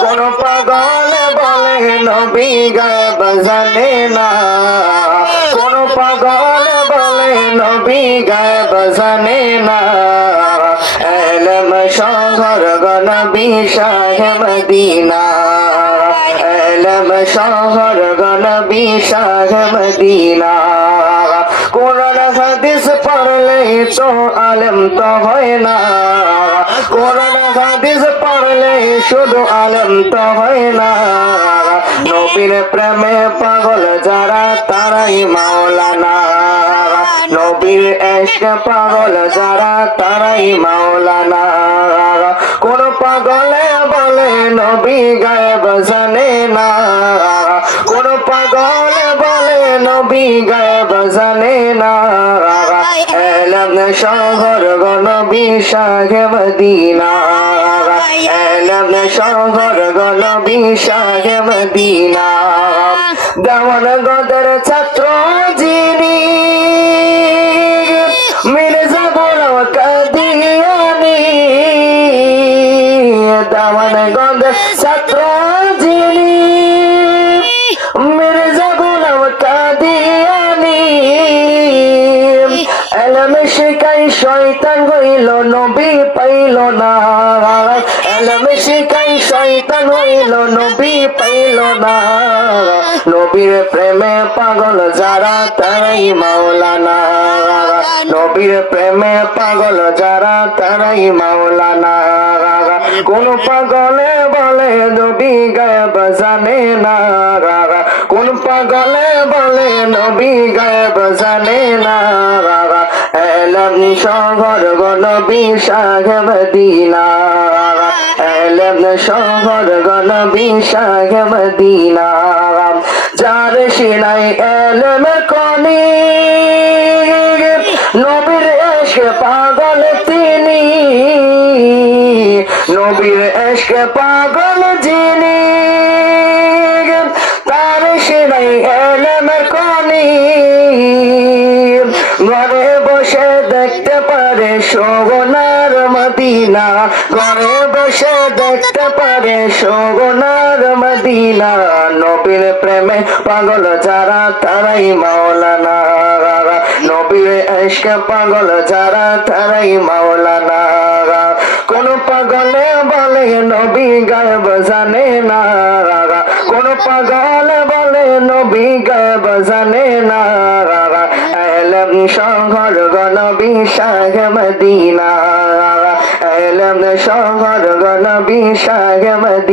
কোন পাগল বলে নবী গায়েব জানে না, কোন পাগল বলে নবী গায়েব জানে না। এলম শহর নবী শাহে মদিনা, এলম শহর নবী শাহে মদিনা। কোরআন হাদিস পড়লে তো আলেম তো হয় না, কোরআন হাদিস পড়লে শুধু আলেম তো হয় না। নবীর প্রেমে পাগল যারা তারাই মাওলানা, নবীর ইশকে পাগল যারা তারাই মাওলানা। কোন পাগলে বলে নবী গায়েব জানে না, কোন পাগলে বলে নবী গায়েব জানে না। এলম শহর নবী শাহে মদিনা, এলম শহর নবী শাহে মদিনা। দেওয়ান গদের ছাত্র যিনি মির্জা গোলাম কাদিয়ানী, দেওয়ান গদের ছাত্র যিনি মির্জা গোলাম কাদিয়ানী। এলম শিখাই শয়তান হইল নবী পাইল না, এলম শিখাই শয়তান হইল নবী পাইল না। নবীর প্রেমে পাগল যারা তারাই মাওলানা, নবীর প্রেমে পাগল যারা তারাই মাওলানা। কোন পাগলে বলে নবী গায়েব জানে না, কোন পাগলে বলে নবী গায়েব জানে না। এলম শহর নবী শাহে মদিনা, এলম শহর নবী শাহে মদিনা। যার সিনাই এলম কনি নবীর ইশকে পাগল তিনি, নবীর ইশকে পাগল যিনি তার সিনাই এলম কনি। ঘরে বসে দেখতে পারে সোনার মদিনা, ঘরে বসে দেখতে পারে সোনার মদিনা। নবীর প্রেমে পাগল যারা তারাই মাওলানা, নবীর ইশকে পাগল যারা তারাই মাওলানা। কোন পাগলে বলে নবী গায়েব জানে না, কোন পাগলে বলে নবী গায়েব জানে না। এলম শহর নবী শাহে মদিনা, এলম শহর নবী শাহে মদিনা।